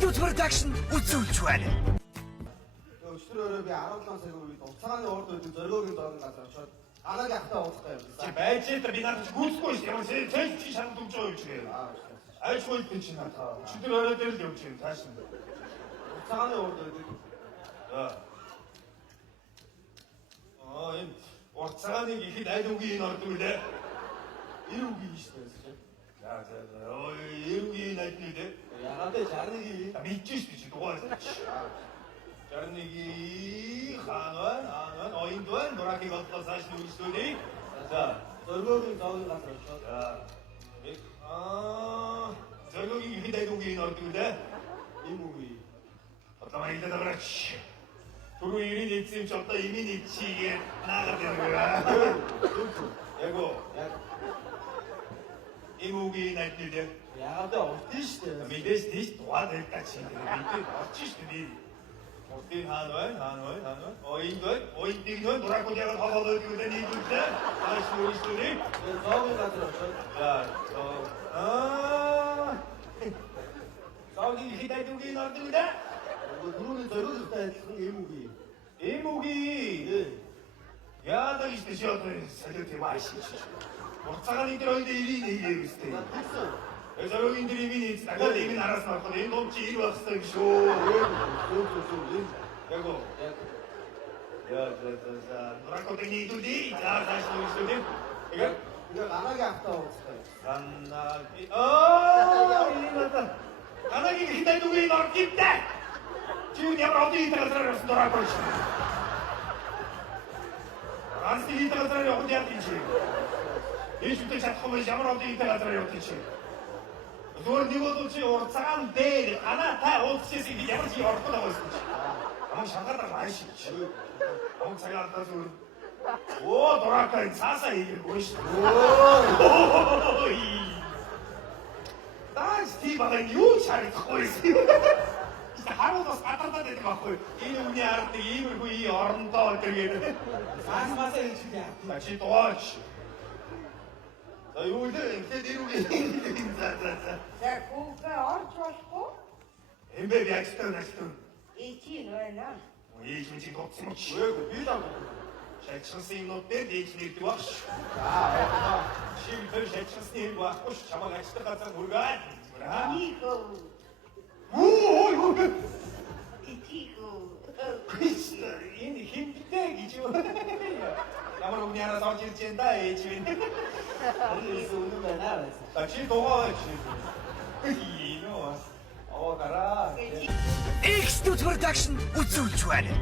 X2 Production үзүүлж байна. Өчтөрөөрөө би 17 сая үед уцааны урд үйдэг зоригоогийн зоогийн газар очоод анааг ахтаа уулзах юм Чи байна. байж та би надад гүйцэхгүй шүү. Ямар цээл чи шанд дүмж байгаа юм чи. Айшгүй тийм чи надад. Өчтөр орой дээр л явж байна тааш. Уцааны урд үйдэг. Энэ уртцааныг ихэд аль үгийн энэ ордог үлээ. Ир үгийн шүү дээ. За. Ой, ирүүгийн аль нь үлээ. Ягаад вэ? 61-ийн. Мэдчихэж шүү чи дугаар. 61-ийн хаан оинд байна. Дуракийг одлоо цааш нь үргэлжлүүлээ. За. Зоригоогийн зоогийн газар очоод зоригоогийн ихэд аль үгийн энэ ордог үлээ. им үгийн. Одоо маягдаад аваач. Түрүү ирийн эзэм ч одоо имийн чигээ наагаад байна. Яго. Имүүгийн найднууд Ягаад вэ? Урдын шүү дээ. мэдээж тийш дугаар байлаа чи. Бид орчих шүү дээ. Урдын хаан байна. Оиндыг нөө дуракууд ягаад хоолойд юу нэг үлдээ. Ааш үргэлжлүүлээ. Зоогийн газар очоод Зоогийн хитай дүгийн ордог үлээ. түрүүний зоригтой адилхан им үгийн. Имүүгийн. Яадаг шүү дээ одоо солиод юм ааш. Уртцааны дээр хоёул ирийн нэгээ үстэй. Зоригийн дээр имийн эз дахиад имийн араас нь ороход энэ ном чи ир байх хэрэгтэй юм шүү. Яго. За. Дуракууд нийлүүлээ. Зааш нүсүлээ. Тэгээ анааг ахтаа уулзах юм. Анагийн хитай дүгийн ор гимтэй. Чи ямар одын газар дуракууд шүү. Анси хитай газар явах юм чи. Ийш үтэй чадахгүй ямар одын газар явах юм чи. Зүгээр нэг бол чи урцаан дээр анаа та уулзчихсан би ямар чи орох байгаа юм чи. Аман шангараа маш чи. Аман цагаан тас үр. Оо дуракай цаасаа хийгээгүй шүү. Таас тий багын юу шаарахгүй юм. Харуулаас гадаадад байдаг байхгүй. Энэ үний ард нэг иймэрхүү ий орондоо тэргээд. Цаасмасаа энэ чинь яа. Чи дууч. За юу нэ ингээд ирүүгийн за. За хүүгээ орж болохгүй. Эмбэ ягстан. Ичи байна. Ийш чи гоцсон чи. Үгүй би л Шачсан юмнууд дээр ийш нэгдэг багш. Шим тэр шачсан юм багш чамаг ажтай газар хүргээд. Нико. Ой. Ичиго. Энэ химтэй гэж юу. Ямар үний араас орж ирж энэ да ээж вэ. үнэн байна. Чи дуугаа чи. Ийно. Аваа гараа. X2 Production үзүүлж байна.